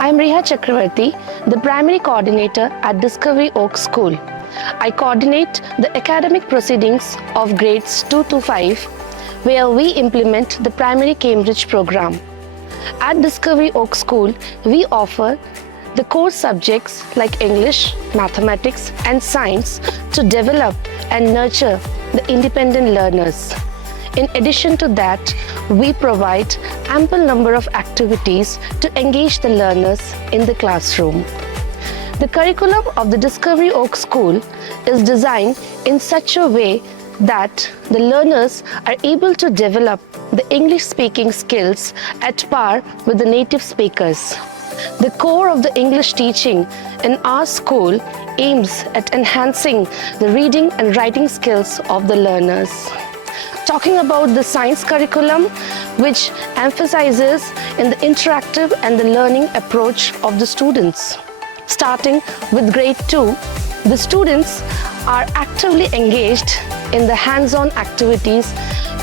I am Riha Chakravarti, the Primary Coordinator at Discoveri Oaks School. I coordinate the academic proceedings of grades 2 to 5, where we implement the Primary Cambridge program. At Discoveri Oaks School, we offer the core subjects like English, mathematics and science to develop and nurture the independent learners. In addition to that, we provide ample number of activities to engage the learners in the classroom. The curriculum of the Discoveri Oaks School is designed in such a way that the learners are able to develop the English speaking skills at par with the native speakers. The core of the English teaching in our school aims at enhancing the reading and writing skills of the learners. Talking about the science curriculum, which emphasizes in the interactive and the learning approach of the students. Starting with grade 2, the students are actively engaged in the hands-on activities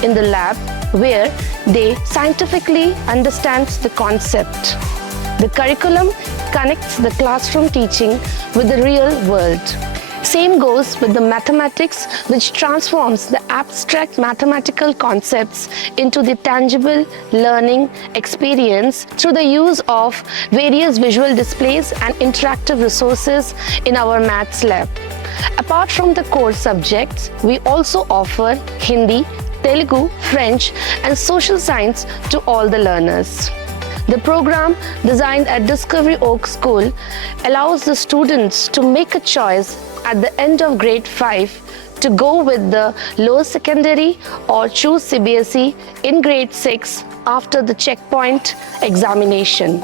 in the lab where they scientifically understand the concept. The curriculum connects the classroom teaching with the real world. Same goes with the mathematics, which transforms the abstract mathematical concepts into the tangible learning experience through the use of various visual displays and interactive resources in our maths lab. Apart from the core subjects, we also offer Hindi, Telugu, French and social science to all the learners. The program designed at Discoveri Oaks School allows the students to make a choice at the end of grade 5 to go with the lower secondary or choose CBSE in grade 6 after the checkpoint examination.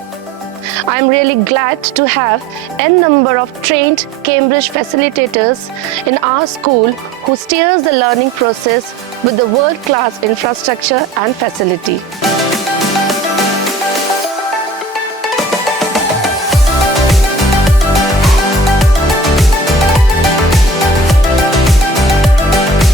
I am really glad to have n number of trained Cambridge facilitators in our school who steers the learning process with the world-class infrastructure and facility.